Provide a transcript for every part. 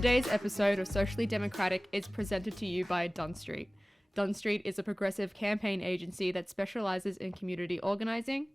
Today's episode of Socially Democratic is presented to you by Dunn Street. Dunn Street is a progressive campaign agency that specialises in community organising.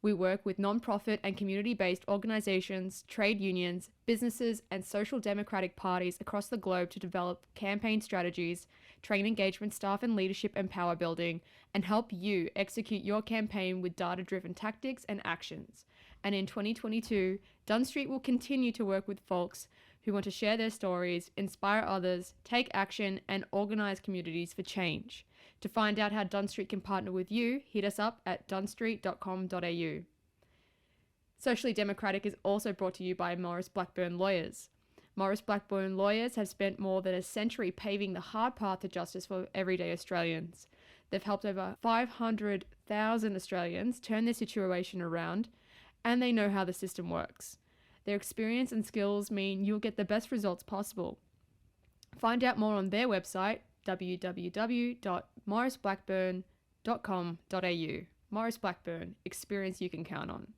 We work with non-profit and community-based organisations, trade unions, businesses and social democratic parties across the globe to develop campaign strategies, train engagement staff in leadership and power building, and help you execute your campaign with data-driven tactics and actions. And in 2022, Dunn Street will continue to work with folks who want to share their stories, inspire others, take action, and organise communities for change. To find out how Dunn Street can partner with you, hit us up at dunnstreet.com.au. Socially Democratic is also brought to you by Maurice Blackburn Lawyers. Maurice Blackburn Lawyers have spent more than a century paving the hard path to justice for everyday Australians. They've helped over 500,000 Australians turn their situation around, and they know how the system works. Their experience and skills mean you'll get the best results possible. Find out more on their website, www.mauriceblackburn.com.au. Maurice Blackburn, experience you can count on.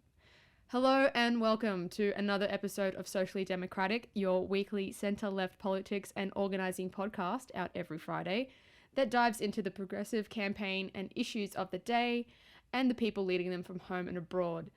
Hello and welcome to another episode of Socially Democratic, your weekly centre-left politics and organising podcast out every Friday that dives into the progressive campaign and issues of the day and the people leading them from home and abroad.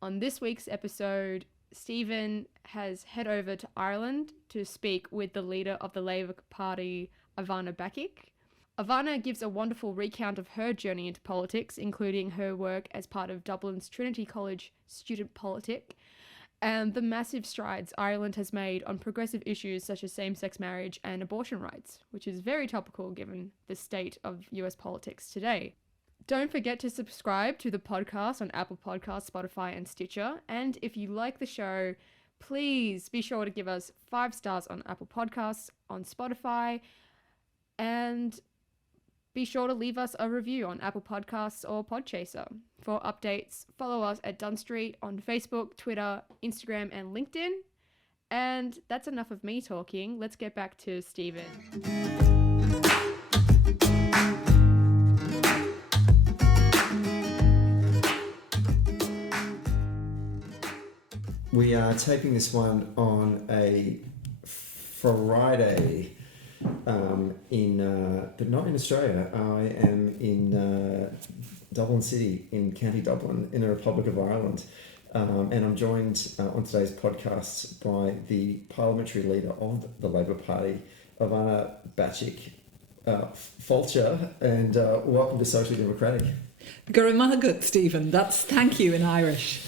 On this week's episode, Stephen has head over to Ireland to speak with the leader of the Labour Party, Ivana Bacik. Ivana gives a wonderful recount of her journey into politics, including her work as part of Dublin's Trinity College student politic, and the massive strides Ireland has made on progressive issues such as same-sex marriage and abortion rights, which is very topical given the state of US politics today. Don't forget to subscribe to the podcast on Apple Podcasts, Spotify, and Stitcher. And if you like the show, please be sure to give us 5 stars on Apple Podcasts, on Spotify, and be sure to leave us a review on Apple Podcasts or Podchaser. For updates, follow us at Dunn Street on Facebook, Twitter, Instagram, and LinkedIn. And that's enough of me talking. Let's get back to Stephen. We are taping this one on a Friday, but not in Australia. I am in Dublin City, in County Dublin, in the Republic of Ireland, and I'm joined on today's podcast by the parliamentary leader of the Labour Party, Ivana Bacik. Fulcher, and welcome to Socially Democratic. Guramagut, Stephen. That's thank you in Irish.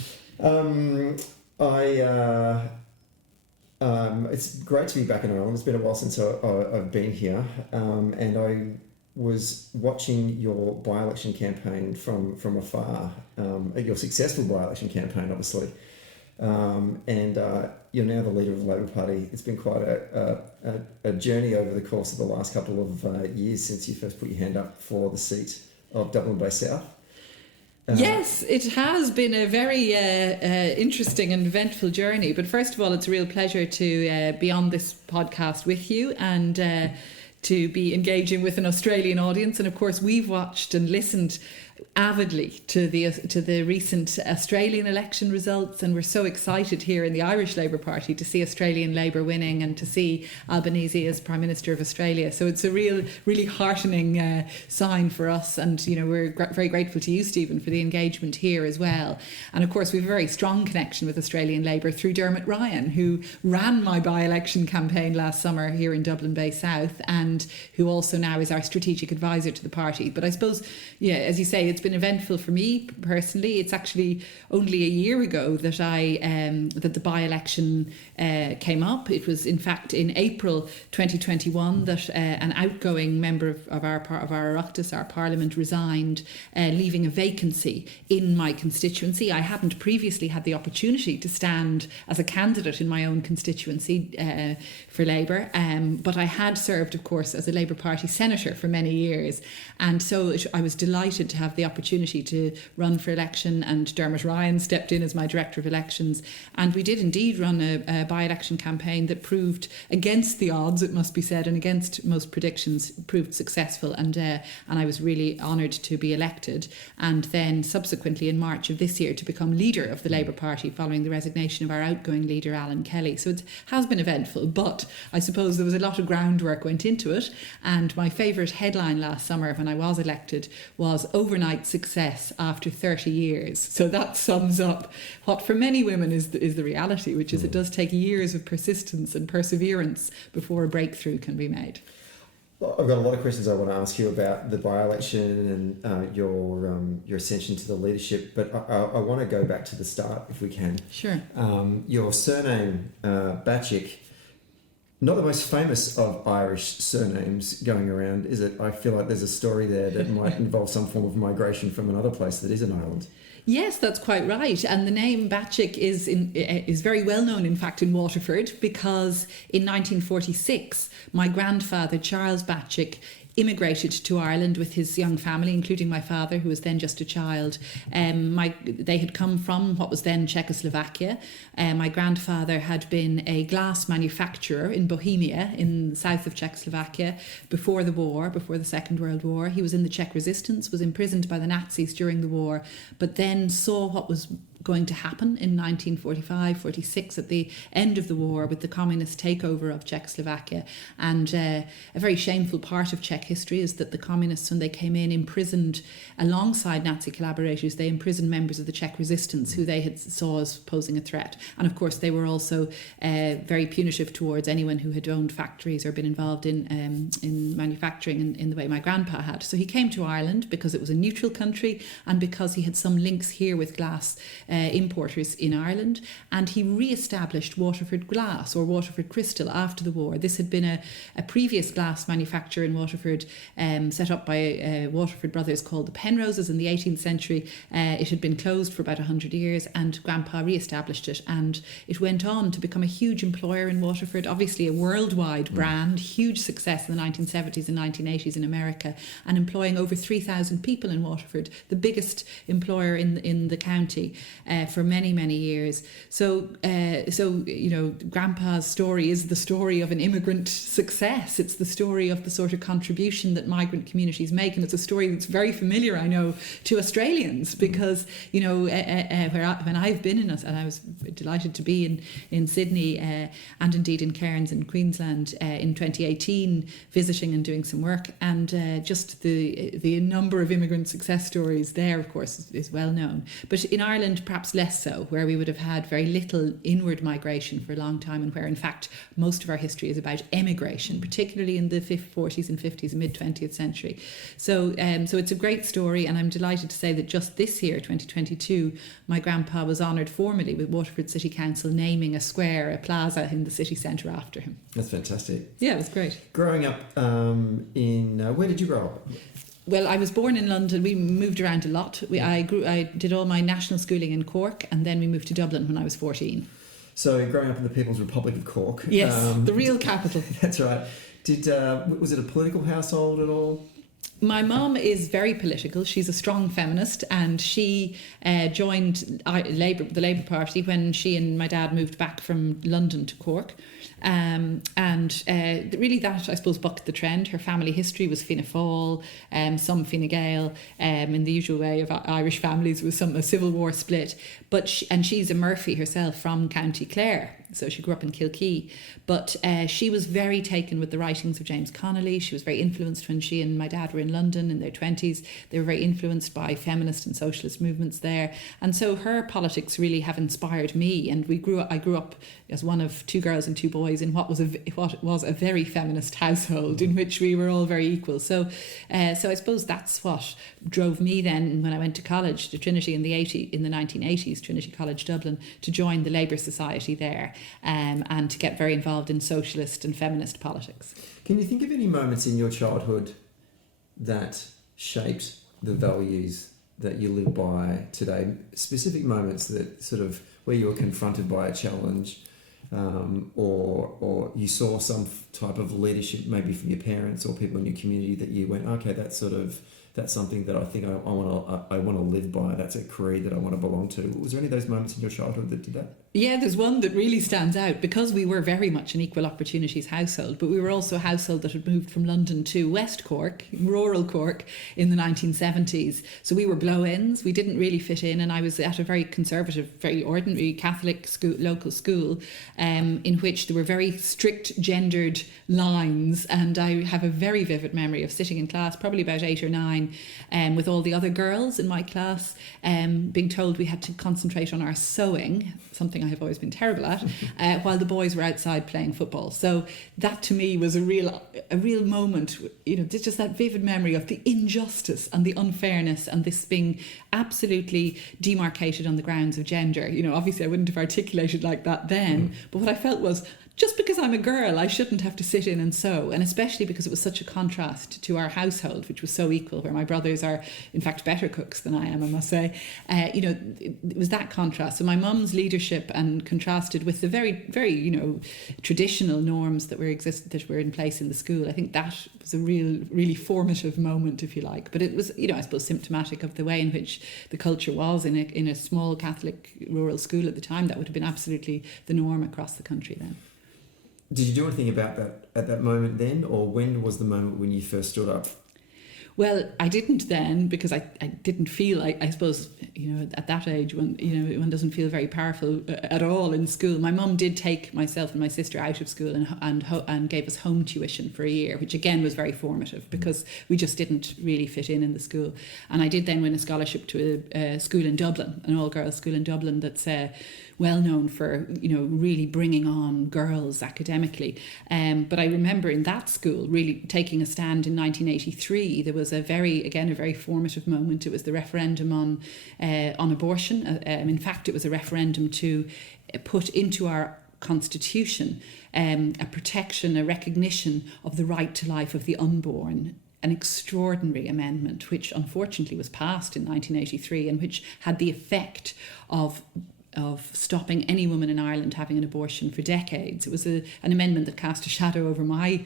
It's great to be back in Ireland. It's been a while since I've been here, and I was watching your by-election campaign from afar, your successful by-election campaign, obviously, and you're now the leader of the Labour Party. It's been quite a journey over the course of the last couple of years since you first put your hand up for the seat of Dublin Bay South. Yes, it has been a very interesting and eventful journey. But first of all, it's a real pleasure to be on this podcast with you and to be engaging with an Australian audience. And of course, we've watched and listened avidly to the recent Australian election results, and we're so excited here in the Irish Labour Party to see Australian Labour winning and to see Albanese as Prime Minister of Australia. So it's a really heartening sign for us, and we're very grateful to you, Stephen, for the engagement here as well. And of course, we have a very strong connection with Australian Labour through Dermot Ryan, who ran my by-election campaign last summer here in Dublin Bay South, and who also now is our strategic advisor to the party. But I suppose, as you say, it's been eventful for me personally. It's actually only a year ago that that the by-election came up. It was in fact in April 2021 that an outgoing member of our Oireachtas, our Parliament, resigned, leaving a vacancy in my constituency. I hadn't previously had the opportunity to stand as a candidate in my own constituency for Labour, but I had served, of course, course, as a Labour Party senator for many years. And so I was delighted to have the opportunity to run for election, and Dermot Ryan stepped in as my director of elections. And we did indeed run a by-election campaign that proved, against the odds, it must be said, and against most predictions, proved successful. And I was really honoured to be elected. And then subsequently in March of this year to become leader of the Labour Party following the resignation of our outgoing leader, Alan Kelly. So it has been eventful, but I suppose there was a lot of groundwork went into it. And my favourite headline last summer when I was elected was "Overnight Success After 30 Years." So that sums up what for many women is the reality, which is it does take years of persistence and perseverance before a breakthrough can be made. Well, I've got a lot of questions I want to ask you about the by-election and your ascension to the leadership, but I want to go back to the start if we can. Sure. Your surname, Bacik, not the most famous of Irish surnames going around, is it? I feel like there's a story there that might involve some form of migration from another place that is an island. Yes, that's quite right. And the name Bacik is very well known, in fact, in Waterford, because in 1946, my grandfather, Charles Bacik, immigrated to Ireland with his young family, including my father, who was then just a child. They had come from what was then Czechoslovakia. My grandfather had been a glass manufacturer in Bohemia, in the south of Czechoslovakia, before the Second World War. He was in the Czech resistance, was imprisoned by the Nazis during the war, but then saw what was going to happen in 1945-46 at the end of the war with the communist takeover of Czechoslovakia. And a very shameful part of Czech history is that the communists, when they came in, imprisoned, alongside Nazi collaborators, they imprisoned members of the Czech resistance who they had saw as posing a threat. And of course they were also very punitive towards anyone who had owned factories or been involved in manufacturing in the way my grandpa had. So he came to Ireland because it was a neutral country and because he had some links here with glass importers in Ireland, and he re-established Waterford Glass or Waterford Crystal after the war. This had been a previous glass manufacturer in Waterford, set up by Waterford brothers called the Penroses in the 18th century. It had been closed for about 100 years, and Grandpa re-established it, and it went on to become a huge employer in Waterford, obviously a worldwide brand, huge success in the 1970s and 1980s in America, and employing over 3,000 people in Waterford, the biggest employer in the county for many, many years. So you know, Grandpa's story is the story of an immigrant success. It's the story of the sort of contribution that migrant communities make, and it's a story that's very familiar, I know, to Australians, because, you know, when I've been in it, and I was delighted to be in Sydney and indeed in Cairns in Queensland in 2018, visiting and doing some work, and just the number of immigrant success stories there, of course, is well known. But in Ireland, perhaps less so, where we would have had very little inward migration for a long time, and where in fact most of our history is about emigration, particularly in the 40s and 50s and mid-20th century. So it's a great story, and I'm delighted to say that just this year, 2022, my grandpa was honoured formally with Waterford City Council naming a square, a plaza in the city centre after him. That's fantastic. Yeah, it was great. Growing up where did you grow up? Well, I was born in London. We moved around a lot. I did all my national schooling in Cork, and then we moved to Dublin when I was 14. So growing up in the People's Republic of Cork. Yes, the real capital. That's right. Was it a political household at all? My mum is very political. She's a strong feminist, and she joined the Labour Party when she and my dad moved back from London to Cork. Really that, I suppose, bucked the trend. Her family history was Fianna Fáil, some Fine Gael, in the usual way of Irish families, with a Civil War split. But she's a Murphy herself from County Clare. So she grew up in Kilkee, but she was very taken with the writings of James Connolly. She was very influenced when she and my dad were in London in their 20s. They were very influenced by feminist and socialist movements there. And so her politics really have inspired me. And I grew up as one of two girls and two boys in what was a very feminist household in which we were all very equal. So I suppose that's what drove me then when I went to college to Trinity in the 1980s, Trinity College Dublin, to join the Labour Society there. And to get very involved in socialist and feminist politics. Can you think of any moments in your childhood that shaped the values that you live by today? Specific moments that sort of where you were confronted by a challenge or you saw some type of leadership maybe from your parents or people in your community that you went, okay, that's something that I think I want to live by. That's a creed that I want to belong to. Was there any of those moments in your childhood that did that? Yeah, there's one that really stands out because we were very much an equal opportunities household, but we were also a household that had moved from London to West Cork, rural Cork, in the 1970s. So we were blow-ins. We didn't really fit in, and I was at a very conservative, very ordinary Catholic school, local school, in which there were very strict gendered lines, and I have a very vivid memory of sitting in class, probably about 8 or 9, with all the other girls in my class, being told we had to concentrate on our sewing, something I have always been terrible at, while the boys were outside playing football. So that to me was a real moment, just that vivid memory of the injustice and the unfairness and this being absolutely demarcated on the grounds of gender. Obviously I wouldn't have articulated like that then, but what I felt was, just because I'm a girl, I shouldn't have to sit in and sew. And especially because it was such a contrast to our household, which was so equal, where my brothers are, in fact, better cooks than I am, I must say. It was that contrast. So my mum's leadership and contrasted with the very, very, traditional norms that were in place in the school. I think that was a really formative moment, if you like. But it was, I suppose, symptomatic of the way in which the culture was in a small Catholic rural school at the time. That would have been absolutely the norm across the country then. Did you do anything about that at that moment then, or when was the moment when you first stood up? Well, I didn't then, because I didn't feel like, I suppose, at that age when, one doesn't feel very powerful at all in school. My mum did take myself and my sister out of school and gave us home tuition for a year, which again was very formative because we just didn't really fit in the school. And I did then win a scholarship to a school in Dublin, an all-girls school in Dublin that's well known for, really bringing on girls academically. But I remember in that school really taking a stand in 1983. There was a very formative moment. It was the referendum on abortion. In fact, it was a referendum to put into our constitution a protection, a recognition of the right to life of the unborn. An extraordinary amendment, which unfortunately was passed in 1983 and which had the effect of stopping any woman in Ireland having an abortion for decades. It was an amendment that cast a shadow over my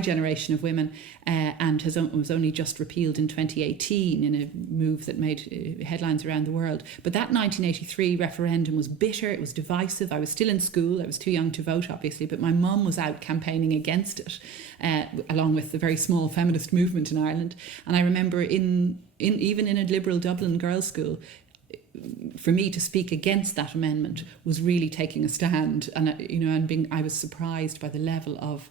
generation of women, and was only just repealed in 2018 in a move that made headlines around the world. But that 1983 referendum was bitter, it was divisive. I was still in school, I was too young to vote obviously, but my mum was out campaigning against it, along with the very small feminist movement in Ireland. And I remember even in a liberal Dublin girls' school, for me to speak against that amendment was really taking a stand, and I was surprised by the level of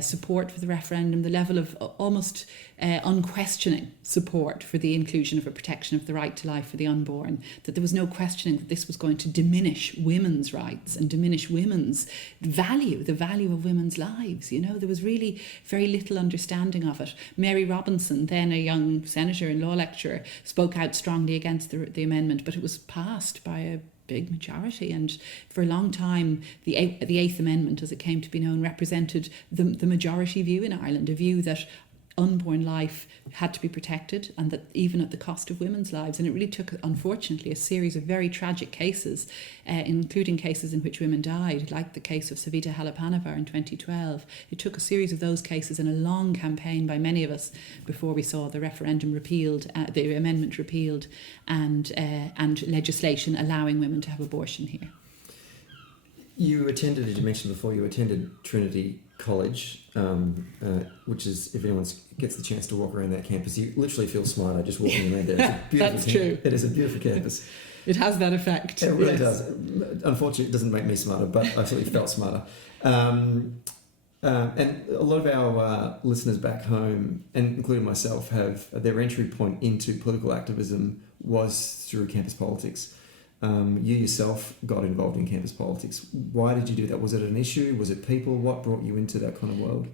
support for the referendum, the level of almost unquestioning support for the inclusion of a protection of the right to life for the unborn, that there was no questioning that this was going to diminish women's rights and diminish women's value, the value of women's lives. There was really very little understanding of it. Mary Robinson, then a young senator and law lecturer, spoke out strongly against the amendment, but it was passed by a big majority, and for a long time the Eighth Amendment, as it came to be known, represented the majority view in Ireland, a view that unborn life had to be protected, and that even at the cost of women's lives. And it really took, unfortunately, a series of very tragic cases, including cases in which women died, like the case of Savita Halappanavar in 2012. It took a series of those cases and a long campaign by many of us before we saw the referendum repealed, the amendment repealed, and legislation allowing women to have abortion here. You attended, as you mentioned before, Trinity College, which is, if anyone gets the chance to walk around that campus, you literally feel smarter just walking around there. It's a beautiful That's true. It is a beautiful campus. It has that effect. It really does. Unfortunately, it doesn't make me smarter, but I certainly felt smarter. And a lot of our listeners back home, and including myself, have their entry point into political activism was through campus politics. You yourself got involved in campus politics. Why did you do that? Was it an issue? Was it people? What brought you into that kind of world?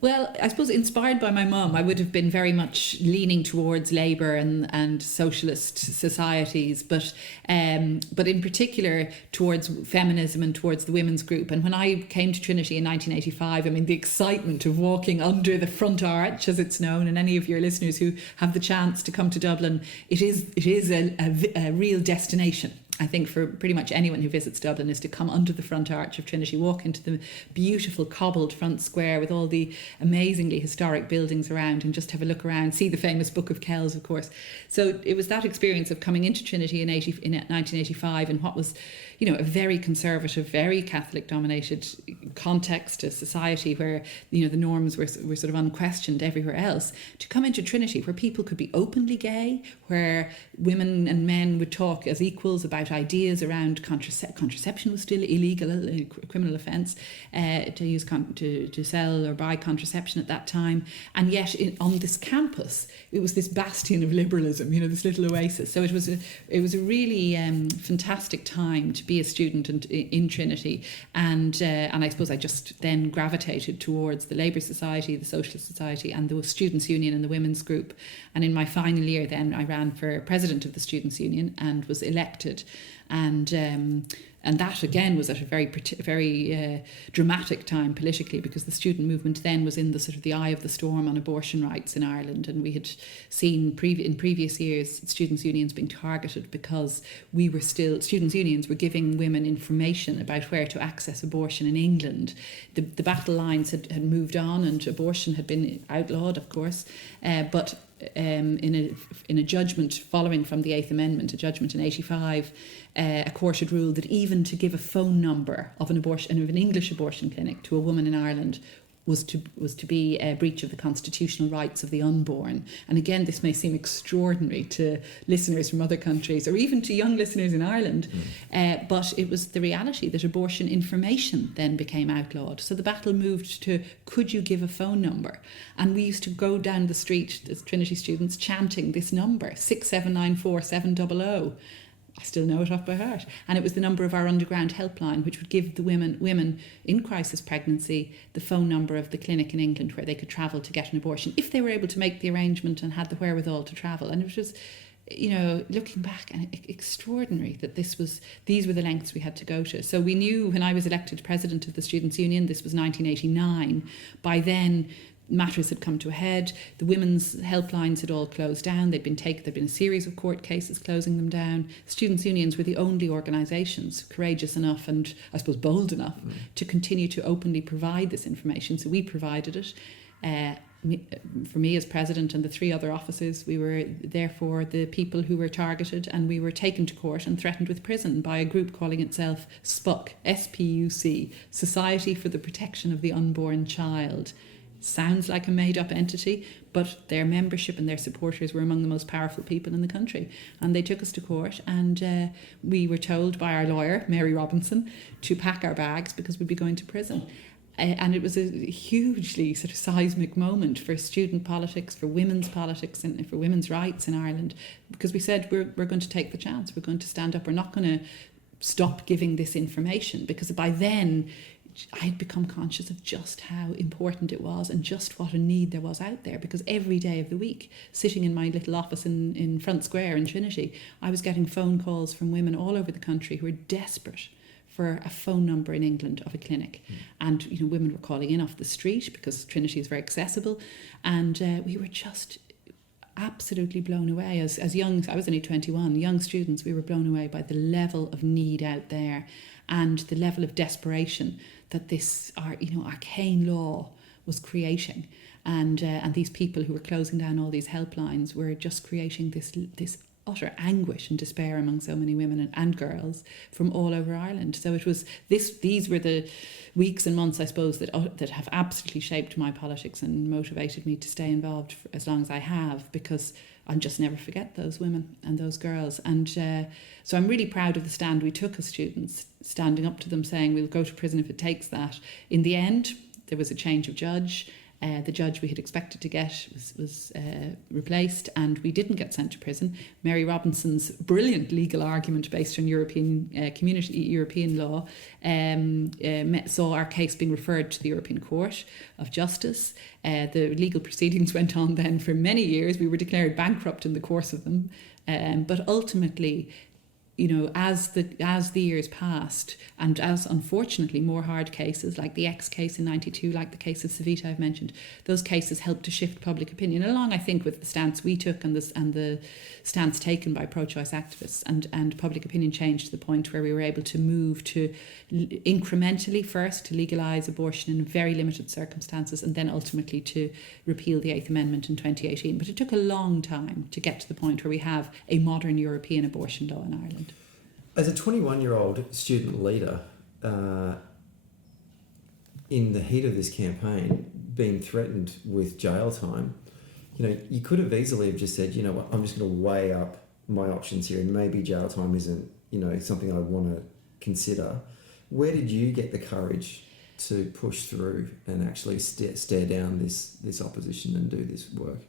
Well, I suppose inspired by my mum, I would have been very much leaning towards Labour and socialist societies, but in particular towards feminism and towards the women's group. And when I came to Trinity in 1985, the excitement of walking under the front arch, as it's known, and any of your listeners who have the chance to come to Dublin, it is a real destination. I think for pretty much anyone who visits Dublin, is to come under the front arch of Trinity, walk into the beautiful cobbled front square with all the amazingly historic buildings around, and just have a look around, see the famous Book of Kells, of course. So it was that experience of coming into Trinity in 1985 in what was, you know, a very conservative, very Catholic dominated context, a society where, you know, the norms were sort of unquestioned everywhere else, to come into Trinity where people could be openly gay, where women and men would talk as equals about ideas around contraception was still illegal, a criminal offence, to use to sell or buy contraception at that time, and yet on this campus it was this bastion of liberalism, you know, this little oasis. So it was a really fantastic time to be a student in Trinity, and I suppose I just then gravitated towards the Labour Society, the Socialist Society, and the Students' Union and the Women's Group. And in my final year then I ran for president of the Students' Union and was elected, and that again was at a very dramatic time politically, because the student movement then was in the sort of the eye of the storm on abortion rights in Ireland, and we had seen in previous years students' unions being targeted because students' unions were giving women information about where to access abortion in England. The battle lines had moved on, and abortion had been outlawed, of course, but in a judgment following from the Eighth Amendment, a judgment in 85, a court had ruled that even to give a phone number of an English abortion clinic to a woman in Ireland was to be a breach of the constitutional rights of the unborn. And again, this may seem extraordinary to listeners from other countries, or even to young listeners in Ireland, but it was the reality that abortion information then became outlawed. So the battle moved to, could you give a phone number? And we used to go down the street as Trinity students chanting this number, 6794 700. I still know it off by heart. And it was the number of our underground helpline, which would give the women in crisis pregnancy the phone number of the clinic in England where they could travel to get an abortion, if they were able to make the arrangement and had the wherewithal to travel. And it was, you know, looking back, extraordinary that these were the lengths we had to go to. So we knew when I was elected president of the Students' Union, this was 1989, by then matters had come to a head. The women's helplines had all closed down. There'd been a series of court cases closing them down. Students' unions were the only organisations courageous enough and, I suppose, bold enough to continue to openly provide this information. So we provided it. For me as president and the three other officers, we were therefore the people who were targeted, and we were taken to court and threatened with prison by a group calling itself SPUC, SPUC, Society for the Protection of the Unborn Child. Sounds like a made-up entity, but their membership and their supporters were among the most powerful people in the country. And they took us to court, and we were told by our lawyer, Mary Robinson, to pack our bags because we'd be going to prison. And it was a hugely sort of seismic moment for student politics, for women's politics, and for women's rights in Ireland, because we said we're going to take the chance, we're going to stand up, we're not going to stop giving this information, because by then I'd become conscious of just how important it was and just what a need there was out there, because every day of the week, sitting in my little office in Front Square in Trinity, I was getting phone calls from women all over the country who were desperate for a phone number in England of a clinic. And, you know, women were calling in off the street because Trinity is very accessible. And we were just absolutely blown away. As young, I was only 21, young students, we were blown away by the level of need out there and the level of desperation that this arcane law was creating. And these people who were closing down all these helplines were just creating this utter anguish and despair among so many women and girls from all over Ireland. So it was these were the weeks and months, I suppose, that have absolutely shaped my politics and motivated me to stay involved for as long as I have, because I'll just never forget those women and those girls. And so I'm really proud of the stand we took as students, standing up to them, saying we'll go to prison if it takes that. In the end, there was a change of judge. The judge we had expected to get was replaced, and we didn't get sent to prison. Mary Robinson's brilliant legal argument based on European law saw our case being referred to the European Court of Justice. The legal proceedings went on then for many years. We were declared bankrupt in the course of them, but ultimately as the years passed, and as unfortunately more hard cases like the X case in '92, like the case of Savita I've mentioned, those cases helped to shift public opinion along, I think, with the stance we took and the stance taken by pro-choice activists, and public opinion changed to the point where we were able to move to incrementally first to legalise abortion in very limited circumstances, and then ultimately to repeal the Eighth Amendment in 2018. But it took a long time to get to the point where we have a modern European abortion law in Ireland. As a 21-year-old student leader, in the heat of this campaign, being threatened with jail time, you could have easily have just said, you know what, I'm just going to weigh up my options here, and maybe jail time isn't, something I want to consider. Where did you get the courage to push through and actually stare down this opposition and do this work?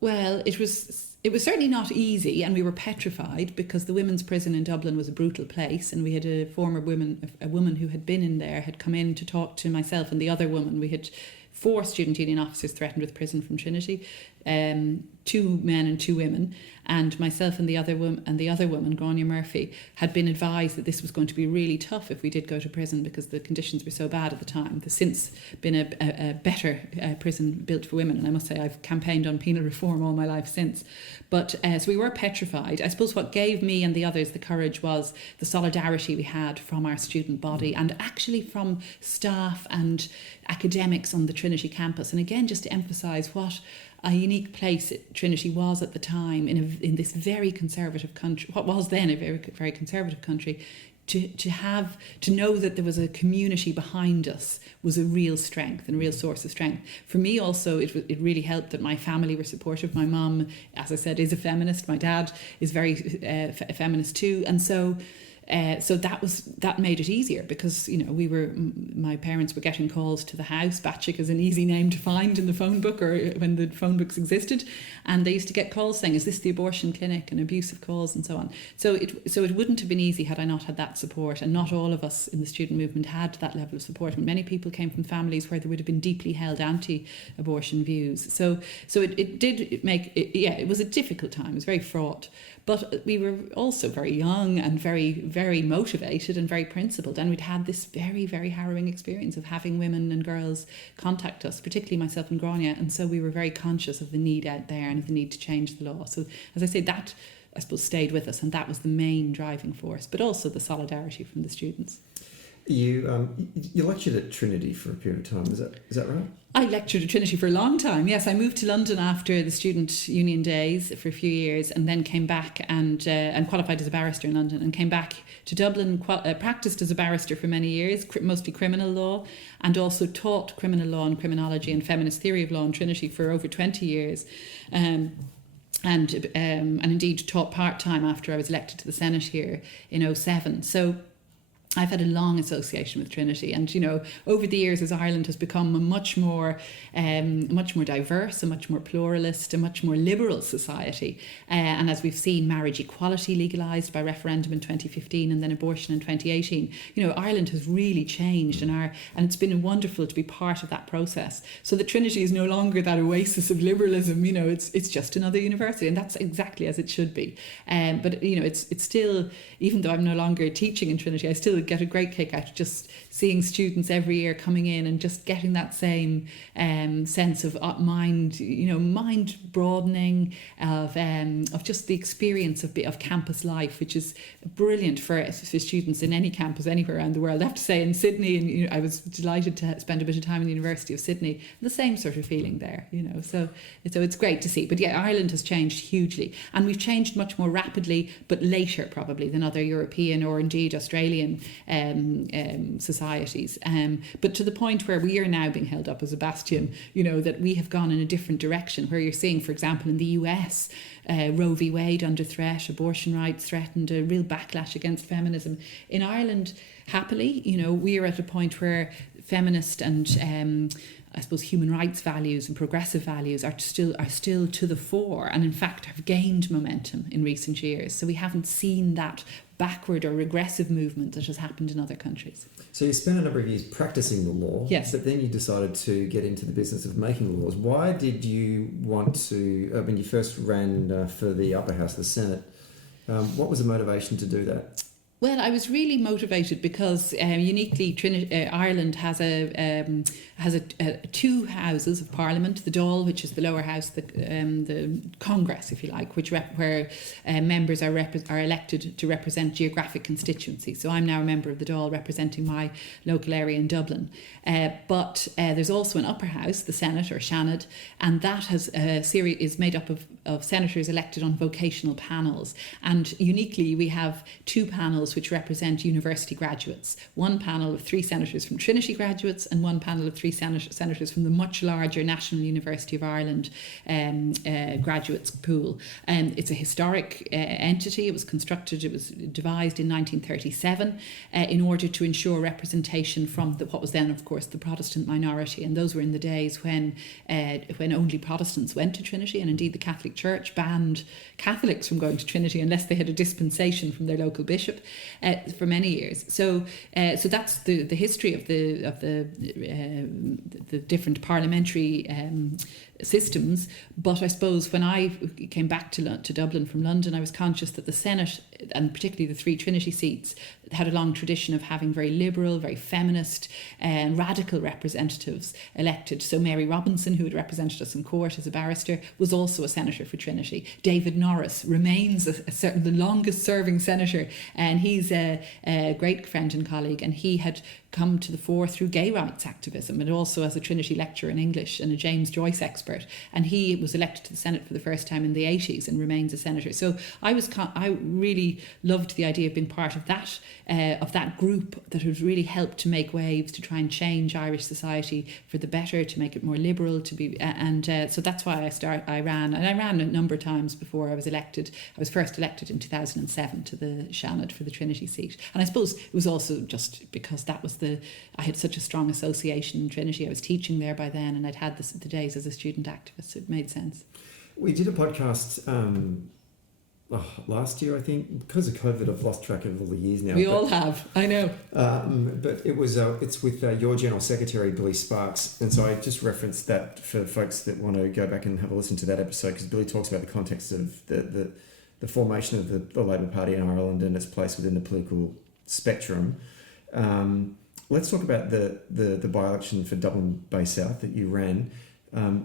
Well, it was certainly not easy, and we were petrified because the women's prison in Dublin was a brutal place, and we had a woman who had been in there had come in to talk to myself and the other woman. We had 4 student union officers threatened with prison from Trinity, 2 men and 2 women, and myself and the other woman, Grania Murphy, had been advised that this was going to be really tough if we did go to prison because the conditions were so bad at the time. There's since been a better prison built for women, and I must say I've campaigned on penal reform all my life since. But so we were petrified. I suppose what gave me and the others the courage was the solidarity we had from our student body, and actually from staff and academics on the Trinity campus. And again, just to emphasise what a unique place Trinity was at the time in this very conservative country, what was then a very, very conservative country, to know that there was a community behind us was a real strength and a real source of strength. For me also, it really helped that my family were supportive. My mum, as I said, is a feminist. My dad is very feminist too. And so that made it easier because my parents were getting calls to the house. Bacik is an easy name to find in the phone book, or when the phone books existed, and they used to get calls saying, "Is this the abortion clinic?" and abusive calls and so on. So it wouldn't have been easy had I not had that support, and not all of us in the student movement had that level of support. And many people came from families where there would have been deeply held anti-abortion views. So it was a difficult time. It was very fraught. But we were also very young and very, very motivated and very principled. And we'd had this very, very harrowing experience of having women and girls contact us, particularly myself and Grania. And so we were very conscious of the need out there and of the need to change the law. So, as I say, that, I suppose, stayed with us. And that was the main driving force, but also the solidarity from the students. You lectured at Trinity for a period of time, is that right? I lectured at Trinity for a long time, yes. I moved to London after the student union days for a few years, and then came back and qualified as a barrister in London, and came back to Dublin, practiced as a barrister for many years, mostly criminal law, and also taught criminal law and criminology and feminist theory of law in Trinity for over 20 years. And indeed taught part-time after I was elected to the Senate here in 2007. So I've had a long association with Trinity, and over the years, as Ireland has become a much more diverse, a much more pluralist, a much more liberal society, and as we've seen marriage equality legalised by referendum in 2015 and then abortion in 2018, Ireland has really changed, and it's been wonderful to be part of that process. So that Trinity is no longer that oasis of liberalism. It's just another university, and that's exactly as it should be. But it's still, even though I'm no longer teaching in Trinity, I still get a great kick out of just seeing students every year coming in and just getting that same sense of mind broadening, of just the experience of campus life, which is brilliant for students in any campus anywhere around the world. I have to say, in Sydney, and I was delighted to spend a bit of time in the University of Sydney, the same sort of feeling there, so it's great to see. But yeah, Ireland has changed hugely, and we've changed much more rapidly, but later probably than other European or indeed Australian societies, but to the point where we are now being held up as a bastion, that we have gone in a different direction, where you're seeing, for example, in the US, Roe v. Wade under threat, abortion rights threatened, a real backlash against feminism. In Ireland, happily, we are at a point where feminist and I suppose human rights values and progressive values are still to the fore, and in fact have gained momentum in recent years. So we haven't seen that backward or regressive movement that has happened in other countries. So you spent a number of years practicing the law, yes, but then you decided to get into the business of making laws. Why did you want to, when you first ran for the upper house, the Senate, What was the motivation to do that? Well, I was really motivated because uniquely Ireland has two houses of Parliament: the Dáil, which is the lower house, the Congress, if you like, where members are elected to represent geographic constituencies. So I'm now a member of the Dáil, representing my local area in Dublin. But there's also an upper house, the Senate or Seanad, and that is made up of senators elected on vocational panels. And uniquely, we have two panels which represent university graduates. One panel of 3 senators from Trinity graduates, and one panel of 3 senators from the much larger National University of Ireland graduates pool. It's a historic entity. It was devised in 1937 in order to ensure representation from what was then, of course, the Protestant minority. And those were in the days when only Protestants went to Trinity, and indeed the Catholic Church banned Catholics from going to Trinity unless they had a dispensation from their local bishop for many years. So that's the history of the different parliamentary systems. But I suppose when I came back to Dublin from London, I was conscious that the Senate, and particularly the 3 Trinity seats, had a long tradition of having very liberal, very feminist and radical representatives elected. So Mary Robinson, who had represented us in court as a barrister, was also a senator for Trinity. David Norris remains the longest serving senator, and he's a great friend and colleague, and he had come to the fore through gay rights activism, and also as a Trinity lecturer in English and a James Joyce expert. And he was elected to the Senate for the first time in the 80s and remains a senator. So I really loved the idea of being part of that group that had really helped to make waves, to try and change Irish society for the better, to make it more liberal, so that's why I ran a number of times before I was elected. I was first elected in 2007 to the Seanad for the Trinity seat. And I suppose it was also just because I had such a strong association in Trinity. I was teaching there by then, and I'd had the days as a student activist, so it made sense. We did a podcast last year, I think. Because of COVID, I've lost track of all the years now. We all have, I know. But it's with your General Secretary, Billy Sparks. And so I just referenced that for folks that want to go back and have a listen to that episode, because Billy talks about the context of the formation of the Labour Party in Ireland and its place within the political spectrum. Let's talk about the by-election for Dublin Bay South that you ran.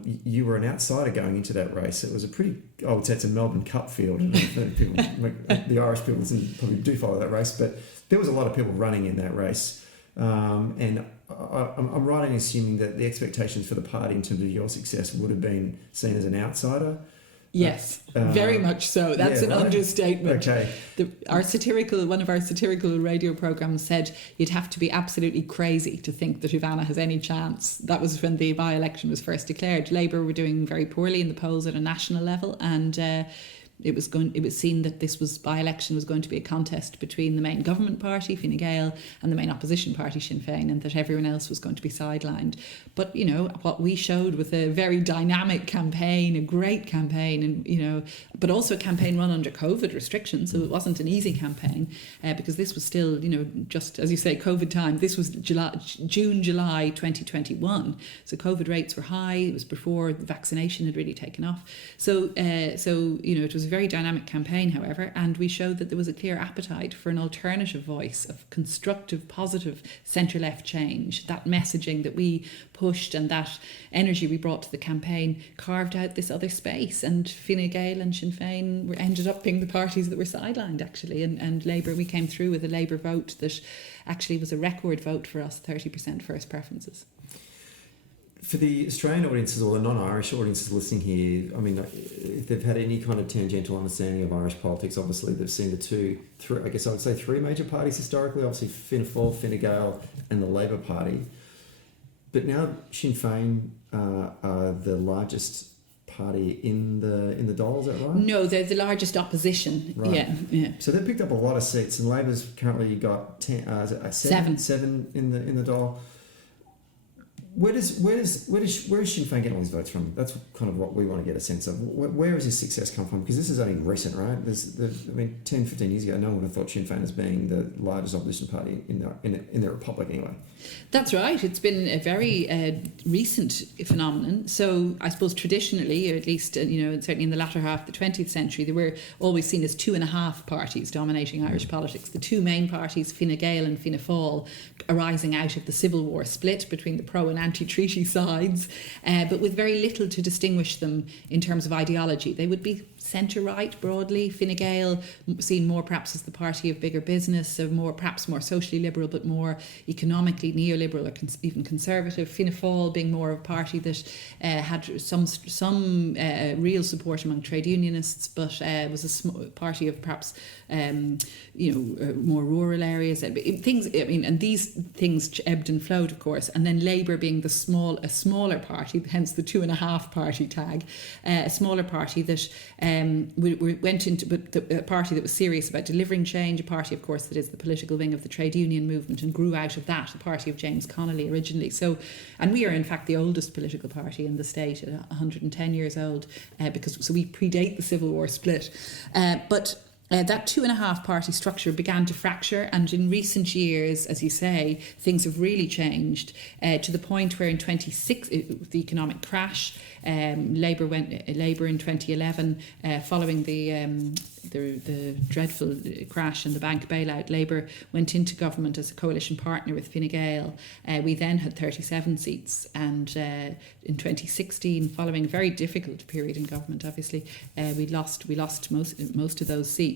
You were an outsider going into that race. It was I would say it's a Melbourne Cup field. I don't know if the Irish people probably do follow that race, but there was a lot of people running in that race. And I'm right in assuming that the expectations for the party in terms of your success would have been seen as an outsider. Yes, very much so. That's an understatement. Okay. One of our satirical radio programs said you'd have to be absolutely crazy to think that Ivana has any chance. That was when the by-election was first declared. Labour were doing very poorly in the polls at a national level, and it was seen that this by-election was going to be a contest between the main government party, Fine Gael, and the main opposition party, Sinn Féin, and that everyone else was going to be sidelined. But, what we showed with a very dynamic campaign, a great campaign, and, but also a campaign run under COVID restrictions, so it wasn't an easy campaign, because this was still, just, as you say, COVID time. This was June, July 2021, so COVID rates were high. It was before the vaccination had really taken off. So it was a very dynamic campaign, however, and we showed that there was a clear appetite for an alternative voice of constructive, positive centre-left change. That messaging that we pushed and that energy we brought to the campaign carved out this other space, and Fine Gael and Sinn Féin ended up being the parties that were sidelined, actually, and Labour, we came through with a Labour vote that actually was a record vote for us, 30% first preferences. For the Australian audiences or the non-Irish audiences listening here, I mean, if they've had any kind of tangential understanding of Irish politics, obviously they've seen three major parties historically, obviously Fianna Fáil, Fine Gael and the Labour Party. But now Sinn Féin are the largest party in the Dáil, is that right? No, they're the largest opposition. Right. Yeah. So they've picked up a lot of seats, and Labour's currently got 7 in the Dáil. Where is Sinn Féin getting all these votes from? That's kind of what we want to get a sense of. Where has this success come from? Because this is only recent, right? 10, 15 years ago, no one would have thought Sinn Féin as being the largest opposition party in the Republic anyway. That's right. It's been a very recent phenomenon. So I suppose traditionally, or at least certainly in the latter half of the 20th century, there were always seen as 2.5 parties dominating Irish politics. The two main parties, Fine Gael and Fianna Fáil, arising out of the Civil War split between the pro and anti-treaty sides, but with very little to distinguish them in terms of ideology. They would be centre-right broadly. Fine Gael seen more perhaps as the party of bigger business, perhaps more socially liberal but more economically neoliberal or even conservative. Fianna Fáil being more of a party that had some real support among trade unionists, but was a party of perhaps more rural areas. And these things ebbed and flowed, of course. And then Labour being a smaller party, hence the 2.5 party tag, a smaller party that went into, but a party that was serious about delivering change, a party, of course, that is the political wing of the trade union movement and grew out of that, the party of James Connolly originally. So, and we are in fact the oldest political party in the state, at 110 years old, because we predate the Civil War split. But that 2.5 party structure began to fracture, and in recent years, as you say, things have really changed to the point where in 26, the economic crash, Labour in 2011, following the dreadful crash and the bank bailout, Labour went into government as a coalition partner with Fine Gael. We then had 37 seats, and in 2016, following a very difficult period in government, obviously, we lost most of those seats.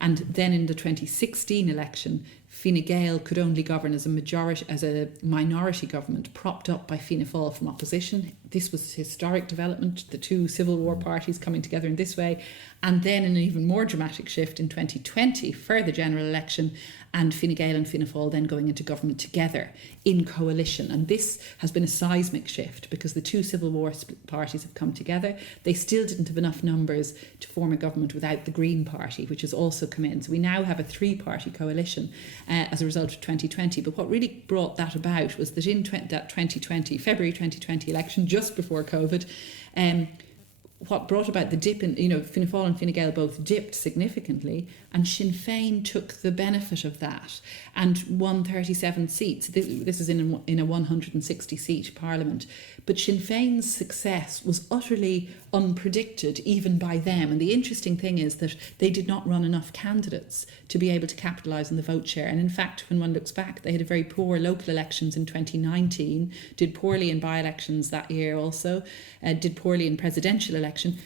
And then in the 2016 election, Fine Gael could only govern as a minority government propped up by Fianna Fáil from opposition. This was historic development, the two Civil War parties coming together in this way. And then an even more dramatic shift in 2020 for the general election, and Fine Gael and Fianna Fáil then going into government together in coalition. And this has been a seismic shift because the two Civil War parties have come together. They still didn't have enough numbers to form a government without the Green Party, which has also come in. So we now have a 3-party coalition as a result of 2020. But what really brought that about was that in that February 2020 election, just before COVID, what brought about the dip in, Fianna Fáil and Fine Gael both dipped significantly, and Sinn Féin took the benefit of that and won 37 seats. This is in a 160 seat parliament. But Sinn Féin's success was utterly unpredicted even by them. And the interesting thing is that they did not run enough candidates to be able to capitalise on the vote share. And in fact, when one looks back, they had a very poor local elections in 2019, did poorly in by-elections that year also, did poorly in presidential election.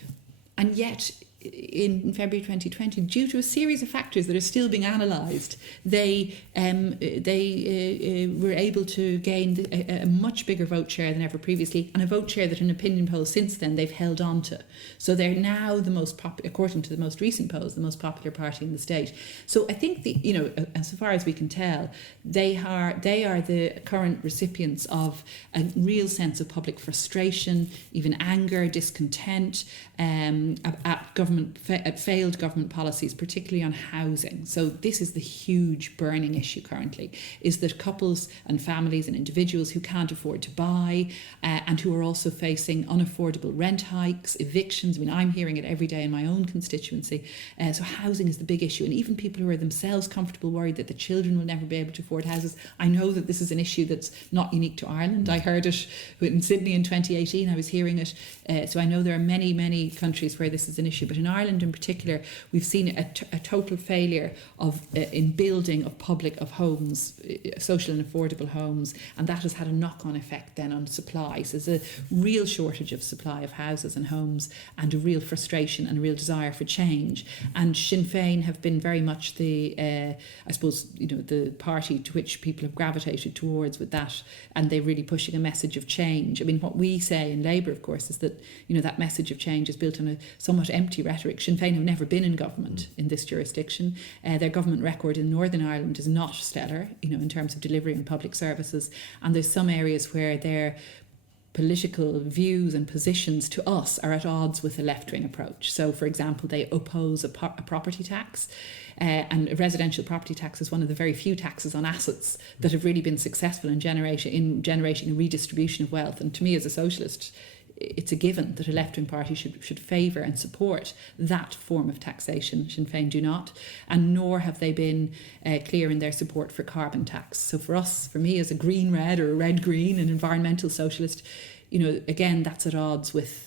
And yet, in February 2020, due to a series of factors that are still being analysed, they were able to gain a much bigger vote share than ever previously, and a vote share that in opinion polls since then they've held on to. So they're now the most popular, according to the most recent polls, the most popular party in the state. So I think as far as we can tell, they are the current recipients of a real sense of public frustration, even anger, discontent at failed government policies, particularly on housing. So this is the huge burning issue currently, is that couples and families and individuals who can't afford to buy and who are also facing unaffordable rent hikes, evictions. I mean, I'm hearing it every day in my own constituency. So housing is the big issue. And even people who are themselves comfortable, worried that the children will never be able to afford houses. I know that this is an issue that's not unique to Ireland. I heard it in Sydney in 2018. I was hearing it. So I know there are many, many countries where this is an issue. But in Ireland in particular, we've seen a total failure in building of homes, social and affordable homes, and that has had a knock-on effect then on supply. So there's a real shortage of supply of houses and homes, and a real frustration and a real desire for change. And Sinn Féin have been very much the party to which people have gravitated towards with that, and they're really pushing a message of change. I mean, what we say in Labour, of course, is that that message of change is built on a somewhat empty rhetoric. Sinn Féin have never been in government in this jurisdiction. Their government record in Northern Ireland is not stellar, in terms of delivery on public services. And there's some areas where they're political views and positions to us are at odds with the left-wing approach. So, for example, they oppose a property tax, and a residential property tax is one of the very few taxes on assets that have really been successful in generating a redistribution of wealth. And to me, as a socialist, it's a given that a left-wing party should favour and support that form of taxation. Sinn Féin do not, and nor have they been clear in their support for carbon tax. So for me as a green-red or a red-green, an environmental socialist, again, that's at odds with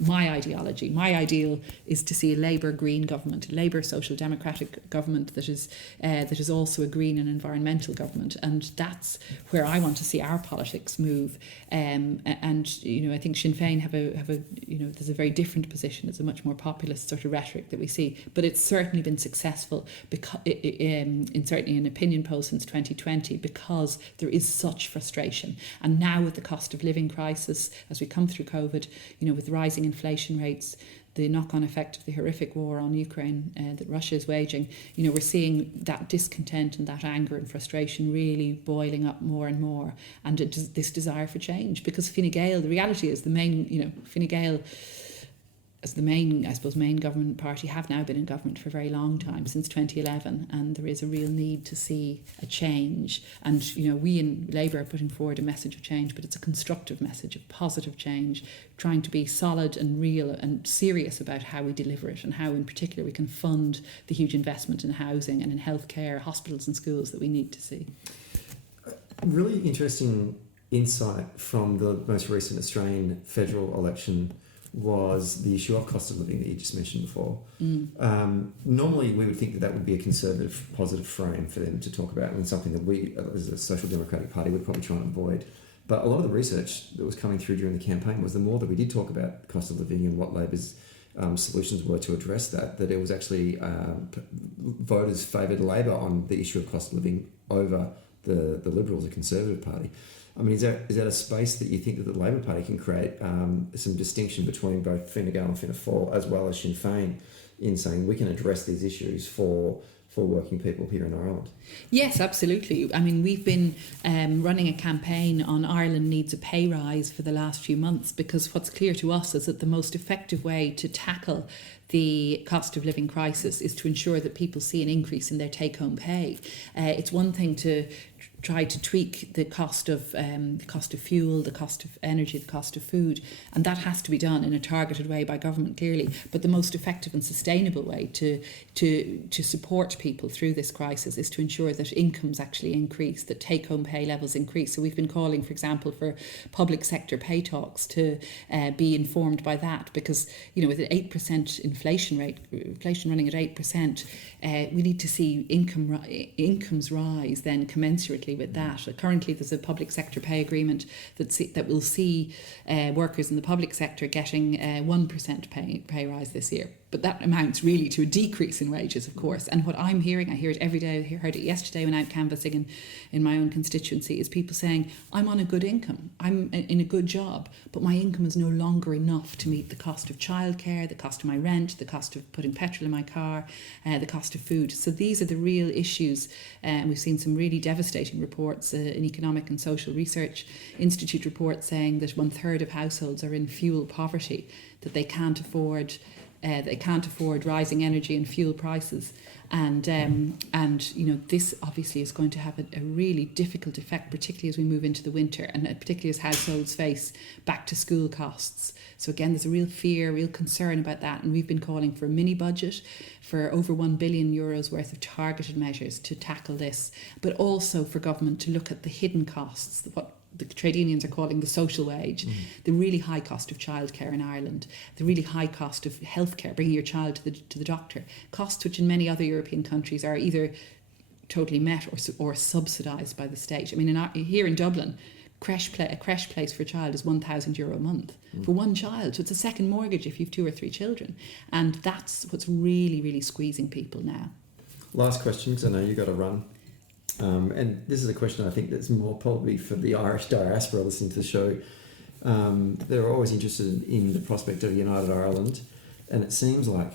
my ideology. My ideal is to see a Labour Green government, a Labour Social Democratic government that is also a green and environmental government, and that's where I want to see our politics move. And I think Sinn Féin have a there's a very different position. It's a much more populist sort of rhetoric that we see, but it's certainly been successful because certainly in opinion polls since 2020, because there is such frustration. And now with the cost of living crisis, as we come through COVID, with rising inflation rates, the knock-on effect of the horrific war on Ukraine that Russia is waging, we're seeing that discontent and that anger and frustration really boiling up more and more, and this desire for change. Because Fine Gael, the reality is Fine Gael, as the main government party, have now been in government for a very long time, since 2011, and there is a real need to see a change. And we in Labour are putting forward a message of change, but it's a constructive message of positive change, trying to be solid and real and serious about how we deliver it, and how in particular we can fund the huge investment in housing and in healthcare, hospitals and schools that we need to see. Really interesting insight from the most recent Australian federal election was the issue of cost of living that you just mentioned before. Normally we would think that would be a conservative, positive frame for them to talk about, and something that we as a Social Democratic Party would probably try and avoid. But a lot of the research that was coming through during the campaign was the more that we did talk about cost of living and what Labor's solutions were to address that it was actually voters favoured Labor on the issue of cost of living over the Liberals, the Conservative Party. I mean, is that a space that you think that the Labor Party can create some distinction between both Fine Gael and Fianna Fáil, as well as Sinn Féin, in saying we can address these issues for working people here in Ireland? Yes, absolutely. I mean, we've been running a campaign on Ireland needs a pay rise for the last few months, because what's clear to us is that the most effective way to tackle the cost of living crisis is to ensure that people see an increase in their take-home pay. It's one thing to try to tweak the cost of fuel, the cost of energy, the cost of food, and that has to be done in a targeted way by government, clearly. But the most effective and sustainable way to support people through this crisis is to ensure that incomes actually increase, that take-home pay levels increase. So we've been calling, for example, for public sector pay talks to be informed by that, because with an 8% inflation running at 8%, we need to see incomes rise then commensurately with that. Currently there's a public sector pay agreement that will see workers in the public sector getting 1% pay rise this year. But that amounts really to a decrease in wages, of course. And what I'm hearing, I hear it every day, I heard it yesterday when out canvassing in my own constituency, is people saying, I'm on a good income, I'm in a good job, but my income is no longer enough to meet the cost of childcare, the cost of my rent, the cost of putting petrol in my car, the cost of food. So these are the real issues. And we've seen some really devastating reports, an Economic and Social Research Institute report saying that 1/3 of households are in fuel poverty, that they can't afford rising energy and fuel prices, and this obviously is going to have a really difficult effect, particularly as we move into the winter, and particularly as households face back to school costs. So again, there's a real fear, real concern about that, and we've been calling for a mini budget for over €1 billion worth of targeted measures to tackle this, but also for government to look at the hidden costs, what the trade unions are calling the social wage, the really high cost of childcare in Ireland, the really high cost of healthcare, bringing your child to the doctor, costs which in many other European countries are either totally met or subsidised by the state. I mean, here in Dublin, a creche place for a child is €1,000 a month for one child. So it's a second mortgage if you've 2 or 3 children. And that's what's really, really squeezing people now. Last question, because I know you've got to run. And this is a question I think that's more probably for the Irish diaspora listening to the show. They're always interested in the prospect of a united Ireland, and it seems like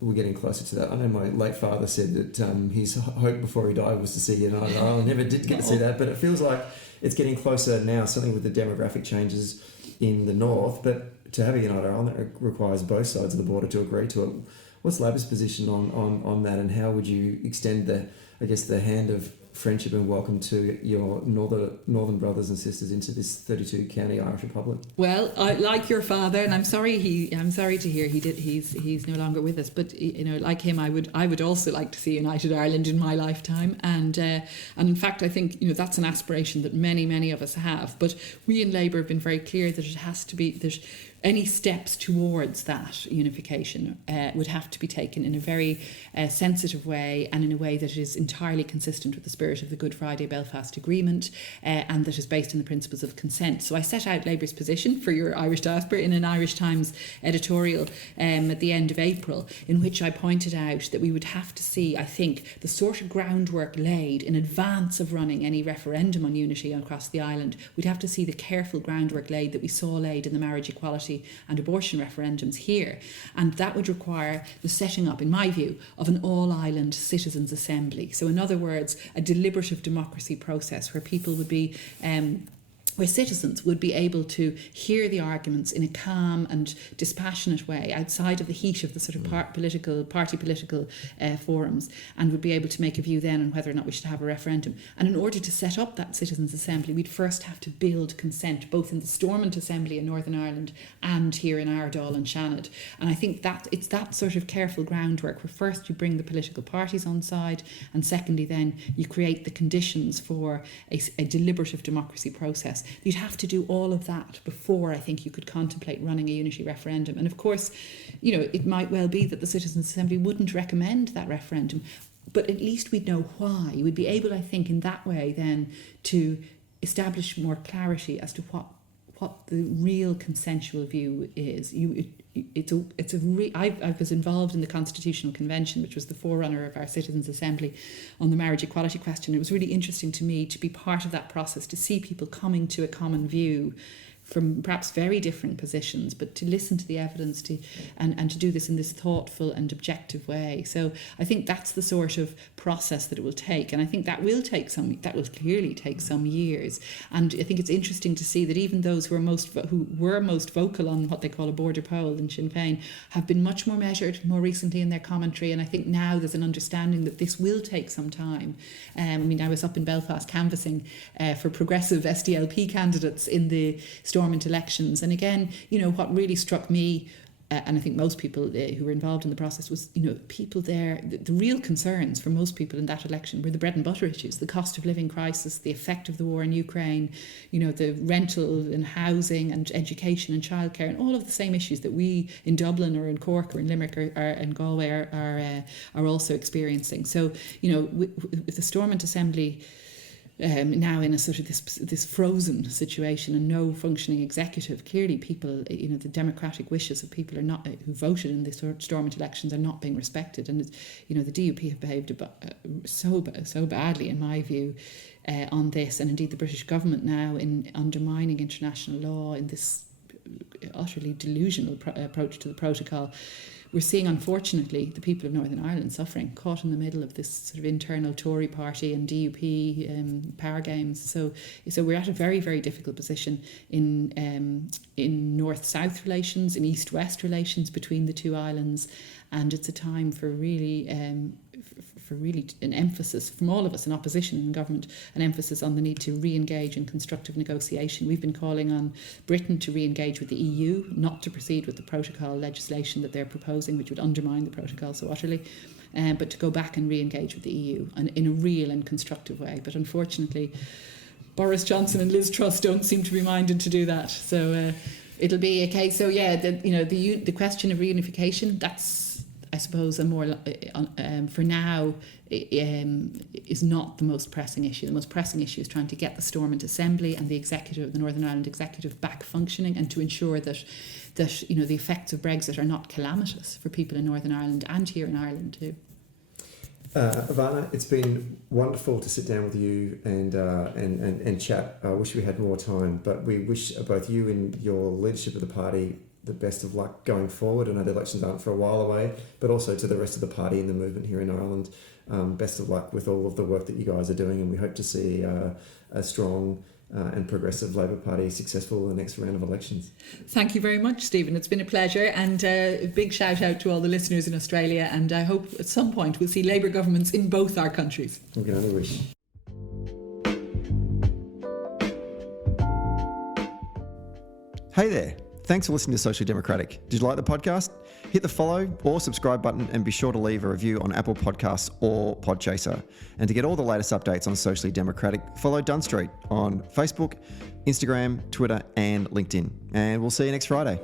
we're getting closer to that. I know my late father said that his hope before he died was to see United Ireland. I never did get to see that, but it feels like it's getting closer now, certainly with the demographic changes in the north. But to have a United Ireland, that requires both sides of the border to agree to it. What's Labor's position on that, and how would you extend the hand of friendship and welcome to your northern brothers and sisters into this 32 county Irish Republic? Well, I like your father, and I'm sorry to hear he's no longer with us. But like him, I would also like to see United Ireland in my lifetime, and in fact, I think that's an aspiration that many of us have. But we in Labour have been very clear that it has to be there's. Any steps towards that unification would have to be taken in a very sensitive way, and in a way that is entirely consistent with the spirit of the Good Friday Belfast Agreement, and that is based on the principles of consent. So I set out Labour's position for your Irish diaspora in an Irish Times editorial at the end of April, in which I pointed out that we would have to see, I think, the sort of groundwork laid in advance of running any referendum on unity across the island. We'd have to see the careful groundwork laid that we saw laid in the marriage equality and abortion referendums here, and that would require the setting up, in my view, of an all-island citizens' assembly. So in other words, a deliberative democracy process where people would be where citizens would be able to hear the arguments in a calm and dispassionate way outside of the heat of the sort of party political forums, and would be able to make a view then on whether or not we should have a referendum. And in order to set up that citizens' assembly, we'd first have to build consent both in the Stormont Assembly in Northern Ireland and here in Ardal and Shannon. And I think that it's that sort of careful groundwork where first you bring the political parties on side, and secondly then you create the conditions for a deliberative democracy process. You'd have to do all of that before I think you could contemplate running a unity referendum. And of course, it might well be that the Citizens' Assembly wouldn't recommend that referendum, but at least we'd know why. We'd be able, I think, in that way then to establish more clarity as to what the real consensual view is. I was involved in the Constitutional Convention, which was the forerunner of our Citizens' Assembly on the marriage equality question. It was really interesting to me to be part of that process, to see people coming to a common view from perhaps very different positions, but to listen to the evidence and to do this in this thoughtful and objective way. So I think that's the sort of process that it will take, and I think that will clearly take some years. And I think it's interesting to see that even those who were most vocal on what they call a border poll in Sinn Féin have been much more measured more recently in their commentary, and I think now there's an understanding that this will take some time. I was up in Belfast canvassing for progressive SDLP candidates in the Stormont elections, and again, what really struck me, and I think most people who were involved in the process, was people there, the real concerns for most people in that election were the bread and butter issues, the cost of living crisis, the effect of the war in Ukraine, the rental and housing and education and childcare, and all of the same issues that we in Dublin or in Cork or in Limerick or in Galway are also experiencing. So with the Stormont Assembly now in a sort of this frozen situation and no functioning executive, clearly people, the democratic wishes of people who voted in the Stormont elections are not being respected, and the DUP have behaved so badly, in my view, on this, and indeed the British government now in undermining international law in this utterly delusional approach to the protocol. We're seeing, unfortunately, the people of Northern Ireland suffering, caught in the middle of this sort of internal Tory party and DUP power games. So we're at a very, very difficult position in north-south relations, in east-west relations between the two islands, and it's a time for really an emphasis from all of us in opposition and government, an emphasis on the need to re-engage in constructive negotiation. We've been calling on Britain to re-engage with the EU, not to proceed with the protocol legislation that they're proposing, which would undermine the protocol so utterly, but to go back and re-engage with the EU and in a real and constructive way. But unfortunately, Boris Johnson and Liz Truss don't seem to be minded to do that. So it'll be a case. So the question of reunification, that's, I suppose, a more for now is not the most pressing issue. The most pressing issue is trying to get the Stormont Assembly and the Northern Ireland executive back functioning, and to ensure that the effects of Brexit are not calamitous for people in Northern Ireland and here in Ireland too. Ivana, it's been wonderful to sit down with you and chat. I wish we had more time, but we wish both you and your leadership of the party the best of luck going forward. I know the elections aren't for a while away, but also to the rest of the party and the movement here in Ireland. Best of luck with all of the work that you guys are doing, and we hope to see a strong and progressive Labor Party successful in the next round of elections. Thank you very much, Stephen. It's been a pleasure, and a big shout out to all the listeners in Australia, and I hope at some point we'll see Labour governments in both our countries. We can only wish. Hey there. Thanks for listening to Socially Democratic. Did you like the podcast? Hit the follow or subscribe button and be sure to leave a review on Apple Podcasts or Podchaser. And to get all the latest updates on Socially Democratic, follow Dunn Street on Facebook, Instagram, Twitter and LinkedIn. And we'll see you next Friday.